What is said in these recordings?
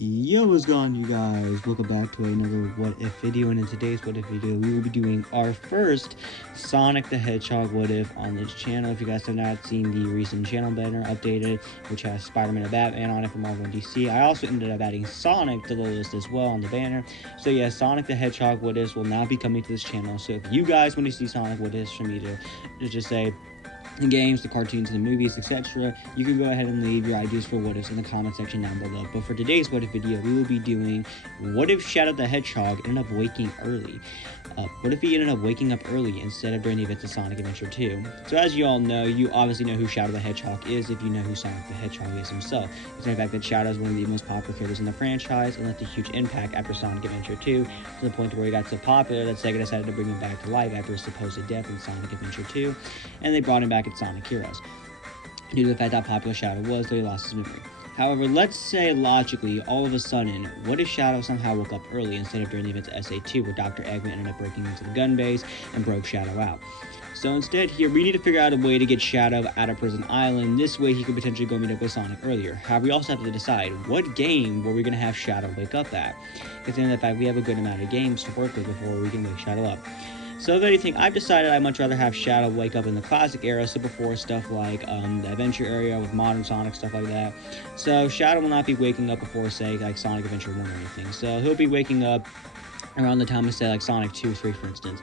Yo, what's going on, you guys? Welcome back to another What If video, and in today's What If video, we will be doing our first Sonic the Hedgehog What If on this channel. If you guys have not seen the recent channel banner updated, which has Spider-Man and Batman on it from Marvel and DC, I also ended up adding Sonic to the list as well on the banner. So yeah, Sonic the Hedgehog What Ifs will now be coming to this channel. So if you guys want to see Sonic What Ifs from me to just say, the games, the cartoons, the movies, etc., you can go ahead and leave your ideas for what ifs in the comment section down below. But for today's what if video, we will be doing what if Shadow the Hedgehog ended up waking early. What if he ended up waking up early instead of during the events of Sonic Adventure 2? So as you all know, you obviously know who Shadow the Hedgehog is if you know who Sonic the Hedgehog is himself. It's the fact that Shadow is one of the most popular characters in the franchise and left a huge impact after Sonic Adventure 2, to the point where he got so popular that Sega decided to bring him back to life after his supposed death in Sonic Adventure 2, and they brought him back at Sonic Heroes. Due to the fact how popular Shadow was, they lost his memory. However, let's say logically, all of a sudden, what if Shadow somehow woke up early instead of during the events of SA2, where Dr. Eggman ended up breaking into the gun base and broke Shadow out? So instead here, we need to figure out a way to get Shadow out of Prison Island. This way he could potentially go meet up with Sonic earlier. However, we also have to decide what game were we going to have Shadow wake up at, considering the fact we have a good amount of games to work with before we can wake Shadow up. So if anything, I've decided I'd much rather have Shadow wake up in the classic era, so before stuff like the adventure area with modern Sonic, stuff like that. So Shadow will not be waking up before, say, like Sonic Adventure 1 or anything. So he'll be waking up around the time of, say, like Sonic 2 or 3, for instance.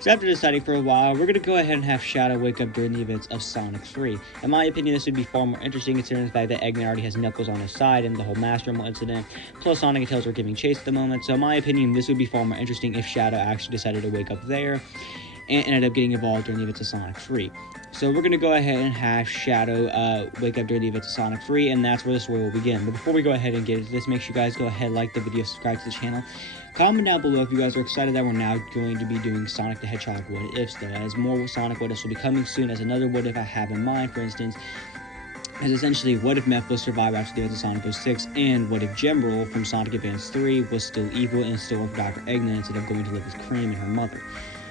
So after deciding for a while, we're going to go ahead and have Shadow wake up during the events of Sonic 3. In my opinion, this would be far more interesting considering the fact that Eggman already has Knuckles on his side and the whole Master Emerald incident, plus Sonic and Tails are giving chase at the moment. So in my opinion, this would be far more interesting if Shadow actually decided to wake up there and ended up getting involved during the events of Sonic 3. So we're going to go ahead and have Shadow wake up during the events of Sonic 3, and that's where the story will begin. But before we go ahead and get into this, make sure you guys go ahead, like the video, subscribe to the channel. Comment down below if you guys are excited that we're now going to be doing Sonic the Hedgehog What Ifs, though, as more Sonic What Ifs will be coming soon, as another What If I have in mind, for instance, is essentially what if Mephisto survived after the events of Sonic 06, and what if Gembrel from Sonic Advance 3 was still evil and still with Dr. Eggman instead of going to live with Cream and her mother.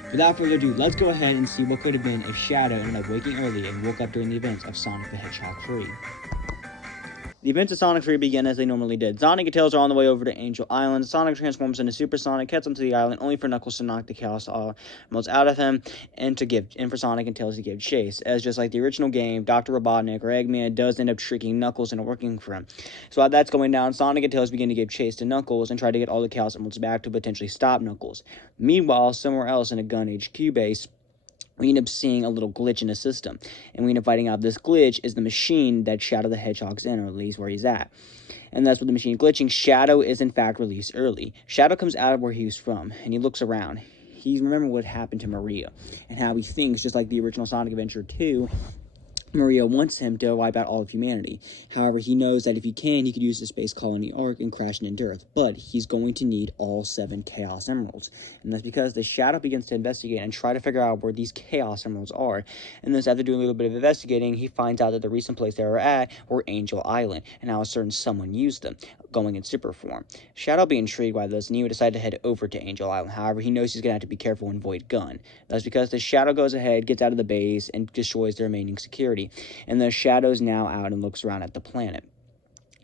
Without further ado, let's go ahead and see what could have been if Shadow ended up waking early and woke up during the events of Sonic the Hedgehog 3. The events of Sonic 3 begin as they normally did. Sonic and Tails are on the way over to Angel Island. Sonic transforms into Super Sonic, heads onto the island, only for Knuckles to knock the Chaos Emeralds out of him, and for Sonic and Tails to give chase. As just like the original game, Dr. Robotnik or Eggman does end up tricking Knuckles into working for him. So while that's going down, Sonic and Tails begin to give chase to Knuckles and try to get all the Chaos Emeralds back to potentially stop Knuckles. Meanwhile, somewhere else in a Gun HQ base, we end up seeing a little glitch in the system, and we end up finding out this glitch is the machine that Shadow the Hedgehog's in, or at least where he's at. And that's with the machine glitching, Shadow is in fact released early. Shadow comes out of where he was from, and he looks around. He remembers what happened to Maria, and how he thinks, just like the original Sonic Adventure 2, Maria wants him to wipe out all of humanity. However, he knows that if he can, he could use the Space Colony Arc and crash it into Earth. But he's going to need all 7 Chaos Emeralds. And that's because the Shadow begins to investigate and try to figure out where these Chaos Emeralds are. And thus, after doing a little bit of investigating, he finds out that the recent place they were at were Angel Island, and how a certain someone used them, going in super form. Shadow being intrigued by this, and he would decide to head over to Angel Island. However, he knows he's going to have to be careful and avoid Gun. That's because the Shadow goes ahead, gets out of the base, and destroys the remaining security. And the Shadow's now out and looks around at the planet.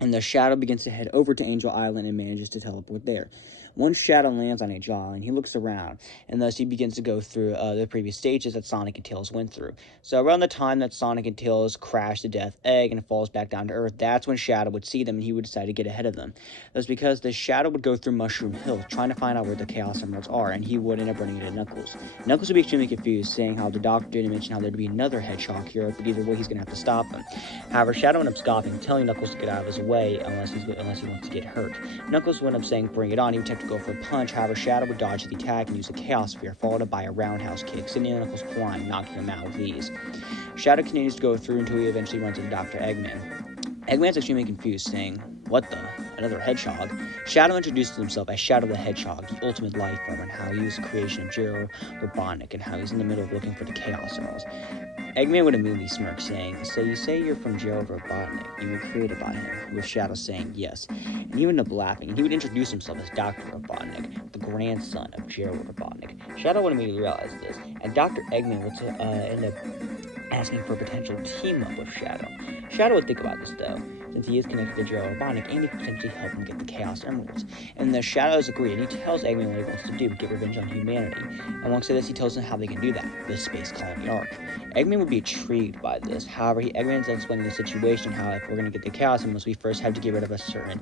And the Shadow begins to head over to Angel Island and manages to teleport there. Once Shadow lands on Angel Island, he looks around, and thus he begins to go through the previous stages that Sonic and Tails went through. So around the time that Sonic and Tails crash the Death Egg and falls back down to Earth, that's when Shadow would see them, and he would decide to get ahead of them. That's because the Shadow would go through Mushroom Hill, trying to find out where the Chaos Emeralds are, and he would end up running into Knuckles. Knuckles would be extremely confused, saying how the Doctor didn't mention how there'd be another Hedgehog here, but either way he's going to have to stop him. However, Shadow ends up scoffing, telling Knuckles to get out of his way unless he wants to get hurt. Knuckles would end up saying, "Bring it on." He would attempt to go for a punch. However, Shadow would dodge the attack and use a Chaos Sphere, followed up by a roundhouse kick, sending Knuckles flying, knocking him out with ease. Shadow continues to go through until he eventually runs into Dr. Eggman. Eggman's extremely confused, saying, "What the? Another hedgehog?" Shadow introduces himself as Shadow the Hedgehog, the ultimate life form, and how he was the creation of Jiro Robotnik, and how he's in the middle of looking for the Chaos Emeralds. Eggman would immediately smirk, saying, "So you say you're from Jiro Robotnik, you were created by him," with Shadow saying yes. And he would end up laughing, and he would introduce himself as Dr. Robotnik, the grandson of Jiro Robotnik. Shadow would immediately realize this, and Dr. Eggman would end up asking for a potential team-up with Shadow. Shadow would think about this, though. since he is connected to Joe Robotnik, and he could potentially help him get the Chaos Emeralds. And the Shadows agree, and he tells Eggman what he wants to do, get revenge on humanity. Alongside this, he tells him how they can do that, the Space Colony Arc. Eggman would be intrigued by this. However, Eggman ends up explaining the situation, how if we're going to get the Chaos Emeralds, we first have to get rid of a certain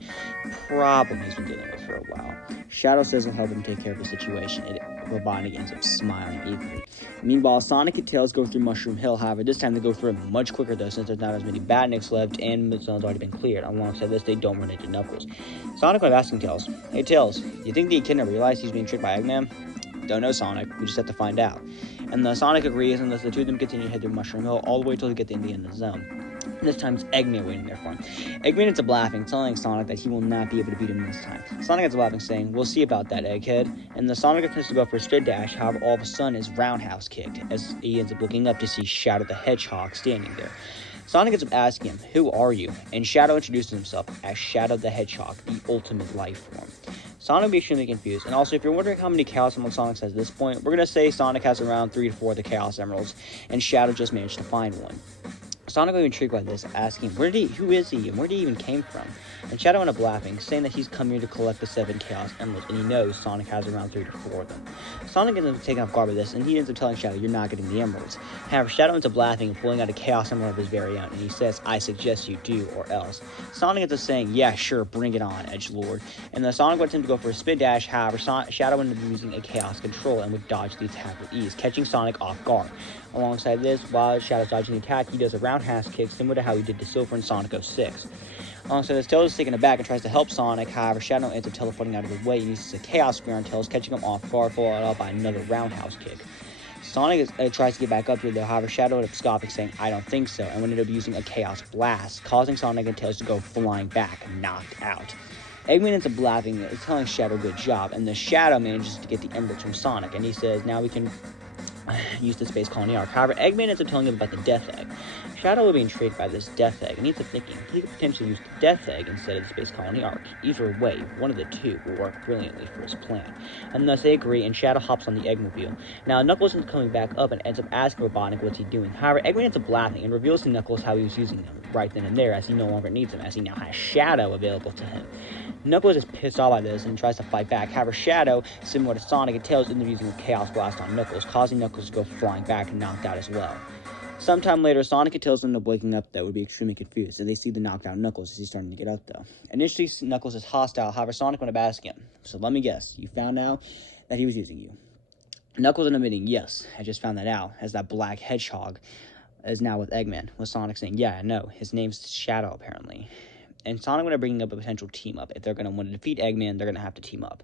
problem he's been dealing with for a while. Shadow says he'll help him take care of the situation, and Robotnik ends up smiling eagerly. Meanwhile, Sonic and Tails go through Mushroom Hill. However, this time they go through it much quicker, though, since there's not as many badniks left and the zone's already been cleared. Alongside this, they don't run into Knuckles. Sonic was asking Tails, "Hey Tails, you think the echidna realized he's being tricked by Eggman?" "Don't know, Sonic. We just have to find out." And the Sonic agrees, and thus the two of them continue to head through Mushroom Hill all the way till they get to the end of the zone. This time it's Eggman waiting there for him. Eggman ends up laughing, telling Sonic that he will not be able to beat him this time. Sonic ends up laughing, saying, "We'll see about that, Egghead." And the Sonic attempts to go for a straight dash, however, all of a sudden is roundhouse kicked, as he ends up looking up to see Shadow the Hedgehog standing there. Sonic ends up asking him, "Who are you?" And Shadow introduces himself as Shadow the Hedgehog, the ultimate life form. Sonic will be extremely confused. And also, if you're wondering how many Chaos Emeralds Sonic has at this point, we're going to say Sonic has around 3 to 4 of the Chaos Emeralds, and Shadow just managed to find one. Sonic will be intrigued by this, asking, who is he, and where did he even came from? And Shadow ended up laughing, saying that he's come here to collect the 7 Chaos Emeralds, and he knows Sonic has around 3 to 4 of them. Sonic ends up taking off guard with this, and he ends up telling Shadow, "You're not getting the emeralds." However, Shadow ends up laughing and pulling out a Chaos Emerald of his very own, and he says, "I suggest you do, or else." Sonic ends up saying, "Yeah, sure, bring it on, Edgelord." And the Sonic wants him to go for a spin dash, however, Shadow ended up using a Chaos Control and would dodge the attack with ease, catching Sonic off guard. Alongside this, while Shadow's dodging the attack, he does a roundhouse kick, similar to how he did to Silver in Sonic 06. Alongside this, Tails is taken aback and tries to help Sonic. However, Shadow ends up teleporting out of his way and uses a Chaos Spear on Tails, catching him off guard, followed up by another roundhouse kick. Sonic tries to get back up here, though. However, Shadow ends up scoffing, saying, "I don't think so," and ended up using a Chaos Blast, causing Sonic and Tails to go flying back, knocked out. Eggman ends up laughing, telling Shadow good job, and the Shadow manages to get the emeralds from Sonic, and he says, "Now we can use the Space Colony Arc." However, Eggman ends up telling him about the Death Egg. Shadow will be intrigued by this Death Egg, and he ends up thinking he could potentially use the Death Egg instead of the Space Colony Arc. Either way, one of the two will work brilliantly for his plan. And thus they agree, and Shadow hops on the Eggmobile. Now, Knuckles is coming back up and ends up asking Robotnik what's he doing. However, Eggman ends up laughing and reveals to Knuckles how he was using them right then and there, as he no longer needs them, as he now has Shadow available to him. Knuckles is pissed off by this and tries to fight back. However, Shadow, similar to Sonic and Tails, ends up using a Chaos Blast on Knuckles, causing Knuckles to go flying back and knocked out as well. Sometime later, Sonic and Tails end up waking up, though, would be extremely confused, as they see the knocked out Knuckles as he's starting to get up, though. Initially, Knuckles is hostile, however, Sonic went up asking him, "So let me guess, you found out that he was using you?" Knuckles ended up admitting, "Yes, I just found that out," as that black hedgehog is now with Eggman, with Sonic saying, "Yeah, I know, his name's Shadow, apparently." And Sonic would have bringing up a potential team-up. If they're going to want to defeat Eggman, they're going to have to team up.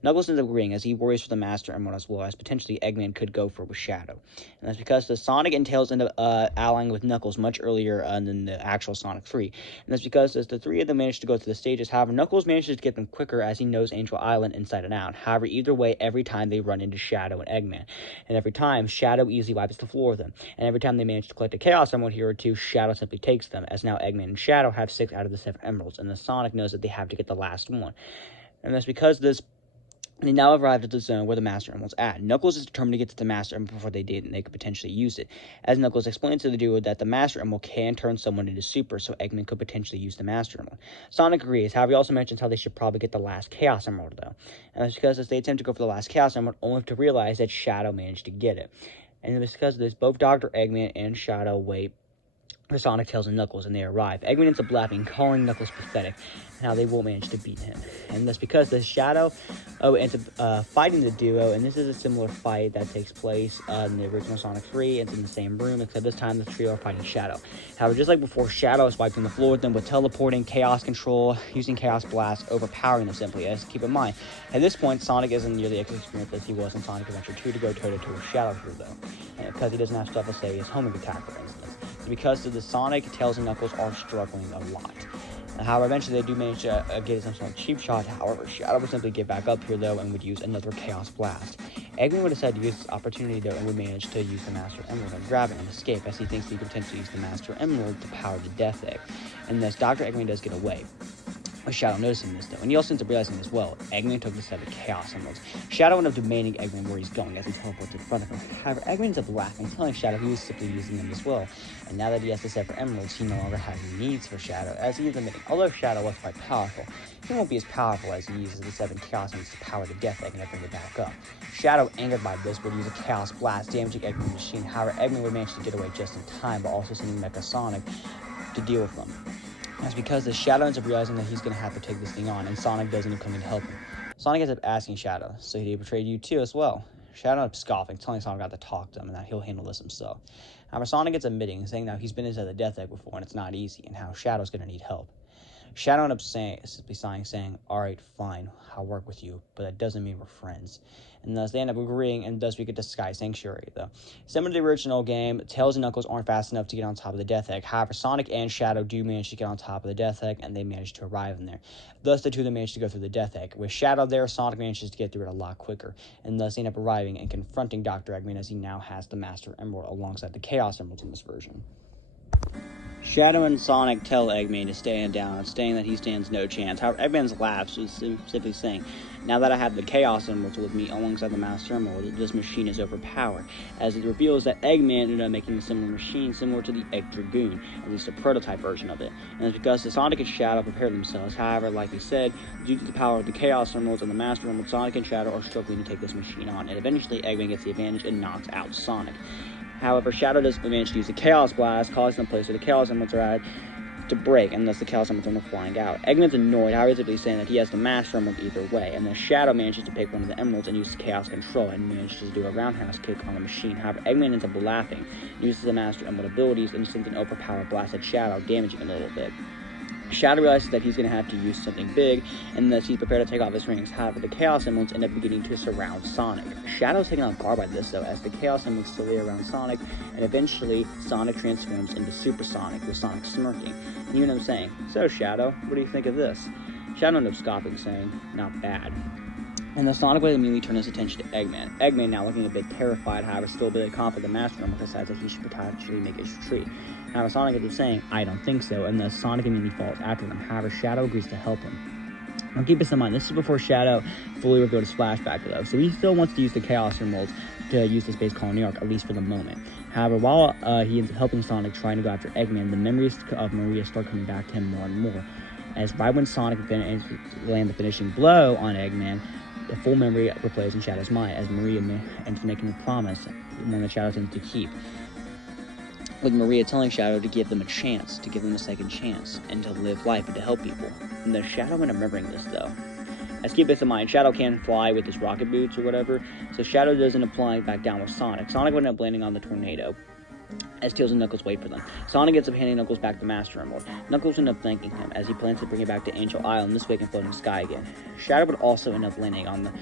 Knuckles ends up agreeing, as he worries for the Master Emerald as well, as potentially Eggman could go for with Shadow. And that's because the Sonic and Tails end up allying with Knuckles much earlier than the actual Sonic 3. And that's because as the three of them managed to go through the stages, however, Knuckles manages to get them quicker as he knows Angel Island inside and out. However, either way, every time they run into Shadow and Eggman. And every time, Shadow easily wipes the floor with them. And every time they manage to collect a Chaos Emerald here or two, Shadow simply takes them, as now Eggman and Shadow have 6 out of the 7 emeralds, and the Sonic knows that they have to get the last one. And that's because they now arrived at the zone where the Master Emerald's at. Knuckles is determined to get to the Master Emerald before they did, and they could potentially use it. As Knuckles explains to the duo that the Master Emerald can turn someone into Super, so Eggman could potentially use the Master Emerald. Sonic agrees, however, he also mentions how they should probably get the last Chaos Emerald, though. And that's because as they attempt to go for the last Chaos Emerald, only to realize that Shadow managed to get it. And it's because of this, both Dr. Eggman and Shadow wait for Sonic, Tails, and Knuckles, and they arrive. Eggman ends up laughing, calling Knuckles pathetic, and how they won't manage to beat him. And that's because the Shadow ends up fighting the duo, and this is a similar fight that takes place in the original Sonic 3. It's in the same room, except this time the trio are fighting Shadow. However, just like before, Shadow is wiping the floor with them with teleporting, Chaos Control, using Chaos Blast, overpowering them simply. As keep in mind, at this point, Sonic isn't nearly as experienced as he was in Sonic Adventure 2 to go toe-to-toe with Shadow here, though, because he doesn't have stuff to say his homing attack, for instance. Because of the Sonic, Tails, and Knuckles are struggling a lot. However, eventually they do manage to get some sort of cheap shot. However, Shadow would simply get back up here, though, and would use another Chaos Blast. Eggman would decide to use this opportunity, though, and would manage to use the Master Emerald and grab it and escape, as he thinks he could potentially use the Master Emerald to power the Death Egg. And thus, Dr. Eggman does get away. with Shadow noticing this, though, and he also ends up realizing as well, Eggman took the 7 Chaos Emeralds. Shadow ends up demanding Eggman where he's going as he teleports in front of him. However, Eggman ends up laughing, telling Shadow he was simply using them as well, and now that he has the 7 Emeralds, he no longer has needs for Shadow, as he is admitting, although Shadow was quite powerful, he won't be as powerful as he uses the 7 Chaos Emeralds to power the Death Egg and bring it back up. Shadow, angered by this, would use a Chaos Blast, damaging Eggman's machine. However, Eggman would manage to get away just in time, but also sending Mecha Sonic to deal with them. That's because the Shadow ends up realizing that he's going to have to take this thing on, and Sonic doesn't come in to help him. Sonic ends up asking Shadow, so he betrayed you too as well. Shadow ends up scoffing, telling Sonic not to talk to him, and that he'll handle this himself. However, Sonic gets admitting, saying that he's been inside the Death Egg before, and it's not easy, and how Shadow's going to need help. Shadow ends up simply saying, alright, fine, I'll work with you, but that doesn't mean we're friends. And thus they end up agreeing, and thus we get to Sky Sanctuary, though. Similar to the original game, Tails and Knuckles aren't fast enough to get on top of the Death Egg. However, Sonic and Shadow do manage to get on top of the Death Egg, and they manage to arrive in there. Thus, the two of them manage to go through the Death Egg. With Shadow there, Sonic manages to get through it a lot quicker, and thus they end up arriving and confronting Dr. Eggman as he now has the Master Emerald alongside the Chaos Emeralds in this version. Shadow and Sonic tell Eggman to stand down, stating that he stands no chance. However, Eggman's laughs is simply saying, now that I have the Chaos Emeralds with me alongside the Master Emerald, this machine is overpowered, as it reveals that Eggman ended up making a similar machine similar to the Egg Dragoon, at least a prototype version of it. And it's because the Sonic and Shadow prepared themselves. However, like we said, due to the power of the Chaos Emeralds and the Master Emerald, Sonic and Shadow are struggling to take this machine on, and eventually Eggman gets the advantage and knocks out Sonic. However, Shadow does manage to use the Chaos Blast, causing the place where the Chaos Emeralds are at to break, and thus the Chaos Emeralds are flying out. Eggman's annoyed, however, saying that he has the Master Emerald either way, and then Shadow manages to pick one of the Emeralds and use the Chaos Control, and manages to do a roundhouse kick on the machine. However, Eggman ends up laughing, uses the Master Emerald abilities, and sends an overpowered blast at Shadow, damaging him a little bit. Shadow realizes that he's going to have to use something big, and thus he's prepared to take off his rings. However, the Chaos Emeralds end up beginning to surround Sonic. Shadow's taken off guard by this, though, as the Chaos Emeralds slowly around Sonic, and eventually Sonic transforms into Super Sonic, with Sonic smirking. And you know what I'm saying? So, Shadow, what do you think of this? Shadow ends up scoffing, saying, not bad. And the Sonic would immediately turn his attention to Eggman. Eggman, now looking a bit terrified, however, still a bit confident the Master Emerald, decides that he should potentially make his retreat. However, Sonic ends up saying, I don't think so, and thus Sonic immediately falls after them. However, Shadow agrees to help him. Now keep this in mind, this is before Shadow fully revealed his flashback, though, so he still wants to use the Chaos Emeralds to use the Space Colony Arc, at least for the moment. However, while he ends up helping Sonic trying to go after Eggman, the memories of Maria start coming back to him more and more. As right when Sonic lands the finishing blow on Eggman, the full memory replays in Shadow's mind, as Maria ends making a promise, one that Shadow tends to keep, with Maria telling Shadow to give them a chance, to give them a second chance, and to live life and to help people. And the Shadow ends up remembering this, though. As keep this in mind, Shadow can fly with his rocket boots or whatever, so Shadow doesn't apply back down with Sonic. Sonic would end up landing on the tornado, as Tails and Knuckles wait for them. Sonic ends up handing Knuckles back the Master Emerald. Knuckles ends up thanking him, as he plans to bring it back to Angel Island, this way he can float in the sky again. Shadow would also end up landing on the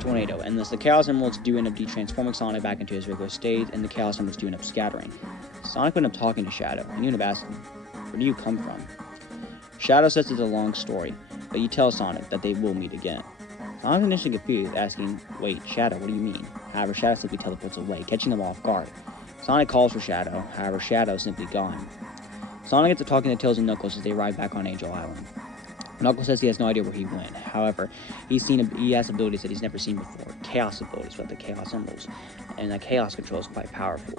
tornado, and thus the Chaos Emeralds do end up transforming Sonic back into his regular state, and the Chaos Emeralds do end up scattering. Sonic would end up talking to Shadow, and you end up asking, where do you come from? Shadow says it's a long story, but you tell Sonic that they will meet again. Sonic's initially confused, asking, wait, Shadow, what do you mean? However, Shadow simply teleports away, catching them off guard. Sonic calls for Shadow, however, Shadow is simply gone. Sonic gets to talking to Tails and Knuckles as they arrive back on Angel Island. Knuckles says he has no idea where he went. However, he has abilities that he's never seen before. Chaos abilities with the Chaos Emeralds. And that Chaos Control is quite powerful.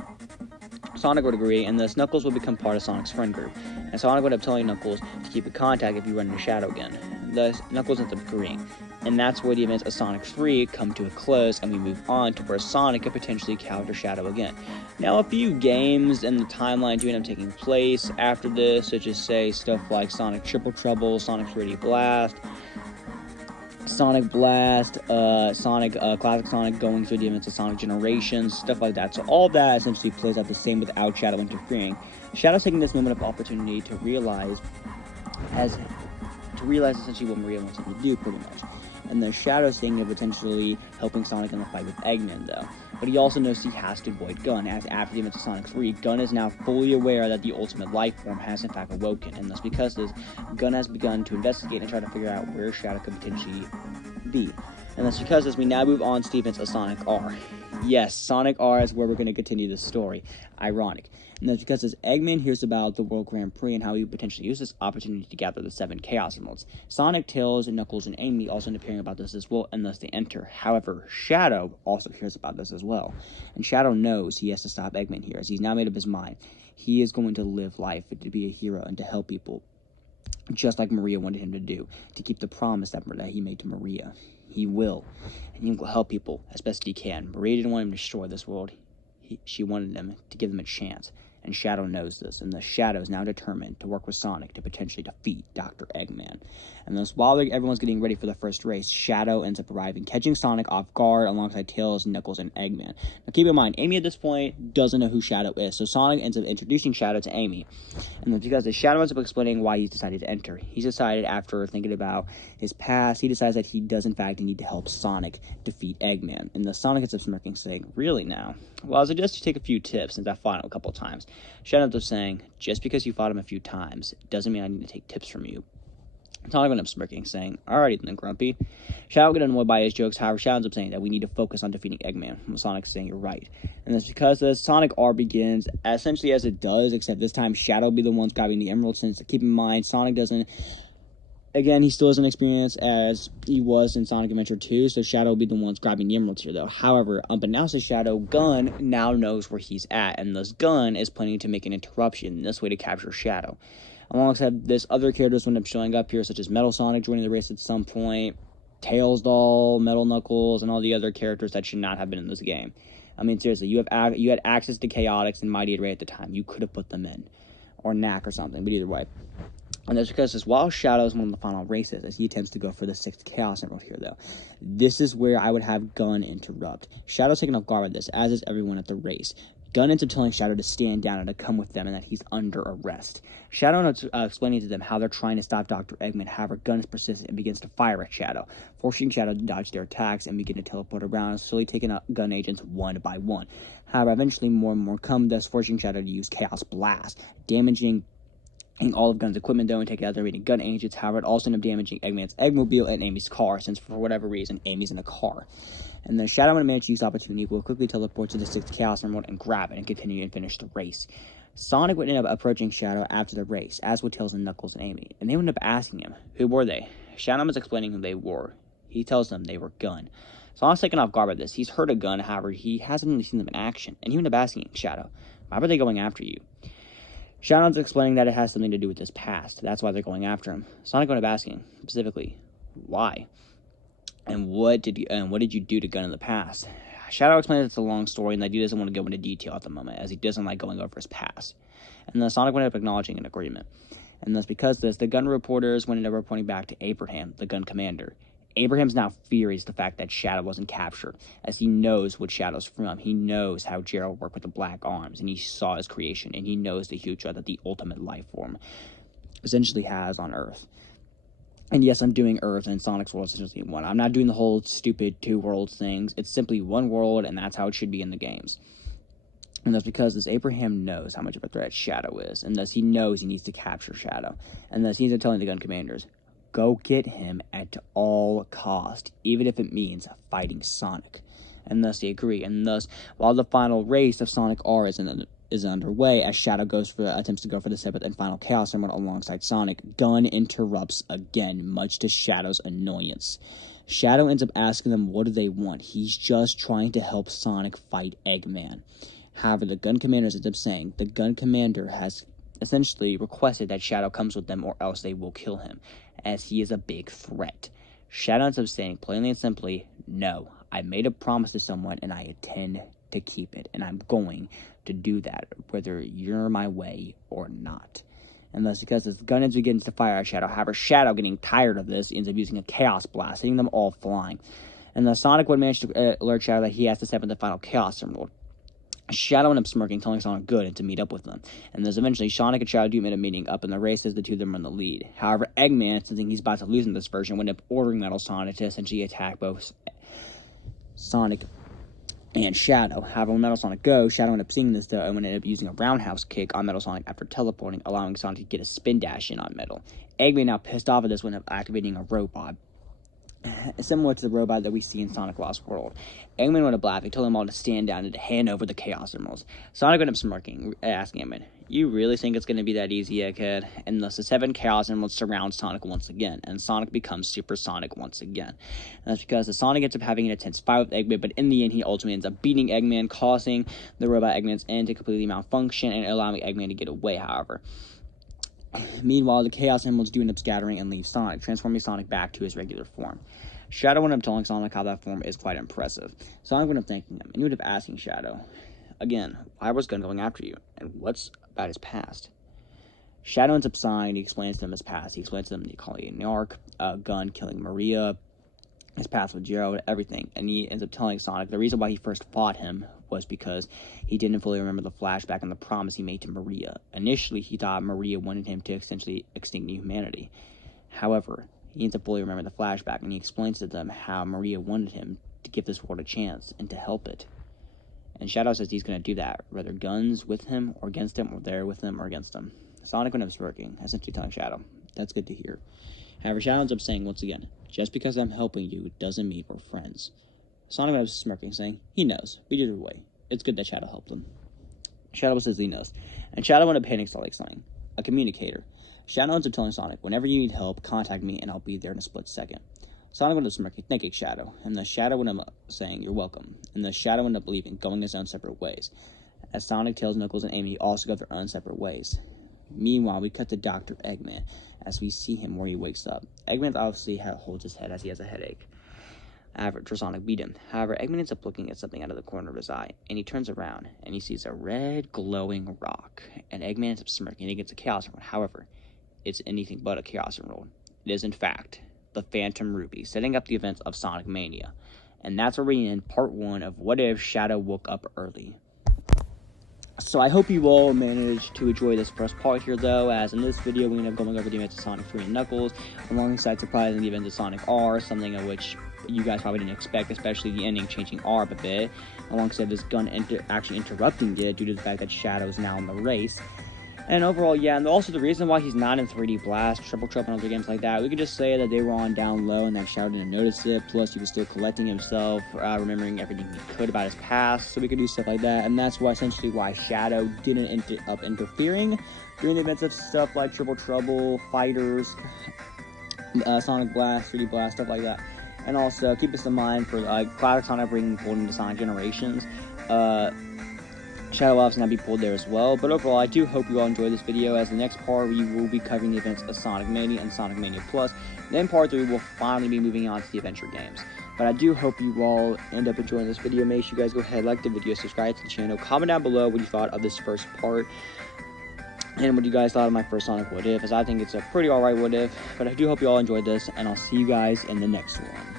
Sonic would agree, and thus Knuckles would become part of Sonic's friend group. And Sonic would end up telling Knuckles to keep in contact if you run into Shadow again. Thus, Knuckles ends up agreeing. And that's where the events of Sonic 3 come to a close, and we move on to where Sonic could potentially counter Shadow again. Now, a few games and the timeline do end up taking place after this, such as, say, stuff like Sonic Triple Trouble, Sonic 3D Blast, Sonic Blast, Classic Sonic going through the events of Sonic Generations, stuff like that. So all that essentially plays out the same without Shadow interfering. Shadow's taking this moment of opportunity to realize essentially what Maria wants him to do, pretty much. And the Shadow's thinking of potentially helping Sonic in the fight with Eggman, though. But he also knows he has to avoid Gun, as after the events of Sonic 3, Gun is now fully aware that the ultimate life form has in fact awoken, and thus because this, Gun has begun to investigate and try to figure out where Shadow could potentially be. And thus because this, we now move on to the events of Sonic R. Yes, Sonic R is where we're going to continue this story. Ironic. And that's because as Eggman hears about the World Grand Prix and how he would potentially use this opportunity to gather the 7 Chaos Emeralds, Sonic, Tails, and Knuckles and Amy also end up hearing about this as well, and thus they enter. However, Shadow also hears about this as well. And Shadow knows he has to stop Eggman here, as he's now made up his mind. He is going to live life to be a hero and to help people, just like Maria wanted him to do, to keep the promise that he made to Maria. He will, and he will help people as best he can. Maria didn't want him to destroy this world. She wanted him to give them a chance, and Shadow knows this, and the Shadow is now determined to work with Sonic to potentially defeat Dr. Eggman. And thus, while everyone's getting ready for the first race, Shadow ends up arriving, catching Sonic off guard alongside Tails, Knuckles, and Eggman. Now keep in mind, Amy at this point doesn't know who Shadow is, so Sonic ends up introducing Shadow to Amy. And that's because the Shadow ends up explaining why he's decided to enter. He's decided, after thinking about his past, he decides that he does in fact need to help Sonic defeat Eggman. And the Sonic ends up smirking, saying, "Really now? Well, I suggest you take a few tips since I fought him a couple of times." Shadow ends up saying, "Just because you fought him a few times doesn't mean I need to take tips from you." Sonic ends up smirking, saying, "Alrighty then, Grumpy." Shadow gets annoyed by his jokes. However, Shadow ends up saying that we need to focus on defeating Eggman. Sonic's saying, "You're right." And that's because the Sonic R begins essentially as it does, except this time Shadow will be the ones grabbing the emerald, since keep in mind, Sonic doesn't... Again, he still isn't experienced as he was in Sonic Adventure 2, so Shadow will be the ones grabbing the emeralds here, though. However, unbeknownst to Shadow, Gun now knows where he's at, and thus Gun is planning to make an interruption, this way to capture Shadow. Alongside this, other characters will end up showing up here, such as Metal Sonic joining the race at some point, Tails Doll, Metal Knuckles, and all the other characters that should not have been in this game. I mean, seriously, you had access to Chaotix and Mighty Ray at the time. You could have put them in. Or Knack or something, but either way. And that's because as while Shadow is one of the final races, as he attempts to go for the 6th Chaos Emerald here, though, this is where I would have Gun interrupt. Shadow's taken off guard with this, as is everyone at the race. Gun ends up telling Shadow to stand down and to come with them, and that he's under arrest. Shadow ends up explaining to them how they're trying to stop Dr. Eggman. However, Gun is persistent and begins to fire at Shadow, forcing Shadow to dodge their attacks and begin to teleport around, slowly taking out Gun agents one by one. However, eventually more and more come, thus forcing Shadow to use Chaos Blast, damaging all of Gun's equipment, though, and taking out their remaining Gun agents. However, it also ended up damaging Eggman's Eggmobile and Amy's car, since for whatever reason, Amy's in a car. And the Shadow, when it managed to use the opportunity, will quickly teleport to the 6th Chaos Emerald and grab it and continue and finish the race. Sonic would end up approaching Shadow after the race, as would Tails and Knuckles and Amy, and they would end up asking him, who were they? Shadow was explaining who they were. He tells them they were Gun. Sonic's taken off guard by this. He's heard of Gun, however, he hasn't really seen them in action, and he would end up asking Shadow, why were they going after you? Shadow's explaining that it has something to do with his past. That's why they're going after him. Sonic would end up asking, specifically, why? And what did you do to Gun in the past? Shadow explains it's a long story and that he doesn't want to go into detail at the moment, as he doesn't like going over his past. And then Sonic would end up acknowledging an agreement. And thus, because of this, the Gun reporters would end up reporting back to Abraham, the Gun commander. Abraham's now furious the fact that Shadow wasn't captured, as he knows what Shadow's from. He knows how Gerald worked with the Black Arms, and he saw his creation, and he knows the huge threat that the ultimate life form essentially has on Earth. And yes, I'm doing Earth and Sonic's world is essentially one. I'm not doing the whole stupid 2 worlds things. It's simply one world, and that's how it should be in the games. And that's because this Abraham knows how much of a threat Shadow is, and thus he knows he needs to capture Shadow. And thus he's telling the Gun commanders, go get him at all cost, even if it means fighting Sonic. And thus they agree. And thus, while the final race of Sonic R is underway, as Shadow attempts to go for the 7th and final Chaos Emerald alongside Sonic, Gun interrupts again, much to Shadow's annoyance. Shadow ends up asking them what do they want. He's just trying to help Sonic fight Eggman. However, the Gun commanders end up saying the Gun commander has essentially requested that Shadow comes with them or else they will kill him, as he is a big threat. Shadow ends up saying plainly and simply, no, I made a promise to someone and I intend to keep it, and I'm going to do that, whether you're my way or not. And thus, because this Gun begins to fire at Shadow, however, Shadow, getting tired of this, ends up using a Chaos Blast, hitting them all flying. And the Sonic would manage to alert Shadow that he has to step in the final Chaos Emerald. Shadow ends up smirking, telling Sonic good and to meet up with them. And thus eventually Sonic and Shadow do end up meeting up in the race as the two of them are in the lead. However, Eggman, sensing he's about to lose in this version, would end up ordering Metal Sonic to essentially attack both Sonic and Shadow. However, when Metal Sonic goes, Shadow ended up seeing this though and would end up using a roundhouse kick on Metal Sonic after teleporting, allowing Sonic to get a spin dash in on Metal. Eggman, now pissed off at this, would end up activating a robot similar to the robot that we see in Sonic Lost World. Eggman went up laughing, told them all to stand down and to hand over the Chaos Emeralds. Sonic went up smirking, asking Eggman, "You really think it's going to be that easy, egghead?" And thus the 7 Chaos Emeralds surround Sonic once again, and Sonic becomes Super Sonic once again. And that's because the Sonic ends up having an intense fight with Eggman, but in the end he ultimately ends up beating Eggman, causing the robot Eggman's end to completely malfunction and allowing Eggman to get away, however. Meanwhile, the Chaos Emeralds do end up scattering and leave Sonic, transforming Sonic back to his regular form. Shadow went up telling Sonic how that form is quite impressive. Sonic went up thanking him, and he ended up asking Shadow, again, why was Gun going after you, and what's about his past? Shadow ends up sighing, he explains to them his past. He explains to them the colony in New York, Gun killing Maria, his past with Gerald, everything. And he ends up telling Sonic the reason why he first fought him was because he didn't fully remember the flashback and the promise he made to Maria. Initially, he thought Maria wanted him to essentially extinct humanity. However, he ends up fully remembering the flashback, and he explains to them how Maria wanted him to give this world a chance and to help it. And Shadow says he's going to do that, whether Gun's with him or against him, or they're with him or against him. Sonic went up smirking, essentially telling Shadow, that's good to hear. However, Shadow ends up saying once again, just because I'm helping you doesn't mean we're friends. Sonic went up smirking, saying, he knows, but either way, it's good that Shadow helped him. Shadow says he knows, and Shadow went up hitting Sonic, saying, a communicator. Shadow ends up telling Sonic, whenever you need help, contact me and I'll be there in a split second. Sonic went up smirking, thank you, Shadow, and the Shadow went up saying, you're welcome, and the Shadow went up leaving, going his own separate ways. As Sonic, Tails, Knuckles, and Amy also go their own separate ways. Meanwhile, we cut to Dr. Eggman as we see him where he wakes up. Eggman obviously holds his head as he has a headache. After Sonic beat him. However, Eggman ends up looking at something out of the corner of his eye, and he turns around, and he sees a red, glowing rock. And Eggman ends up smirking, and he gets a Chaos Emerald. However, it's anything but a Chaos Emerald. It is, in fact, the Phantom Ruby, setting up the events of Sonic Mania. And that's where we end part 1 of What If Shadow Woke Up Early. So I hope you all managed to enjoy this first part here, though, as in this video we end up going over the events of Sonic 3 and Knuckles, alongside surprising the events of Sonic R, something of which you guys probably didn't expect, especially the ending changing R up a bit, alongside this Gun actually interrupting it due to the fact that Shadow is now in the race. And overall, yeah, and also the reason why he's not in 3D Blast, Triple Trouble, and other games like that, we could just say that they were on down low and that Shadow didn't notice it, plus he was still collecting himself, remembering everything he could about his past, so we could do stuff like that, and that's why essentially why Shadow didn't end up interfering during the events of stuff like Triple Trouble, Fighters, Sonic Blast, 3D Blast, stuff like that. And also, keep this in mind for Cloud Sonic bringing pulled into Sonic Generations, Shadow will obviously not be pulled there as well, but overall, I do hope you all enjoyed this video, as the next part we will be covering the events of Sonic Mania and Sonic Mania Plus, then part 3 will finally be moving on to the adventure games. But I do hope you all end up enjoying this video. Make sure you guys go ahead, like the video, subscribe to the channel, comment down below what you thought of this first part, and what you guys thought of my first Sonic What If, as I think it's a pretty alright What If, but I do hope you all enjoyed this, and I'll see you guys in the next one.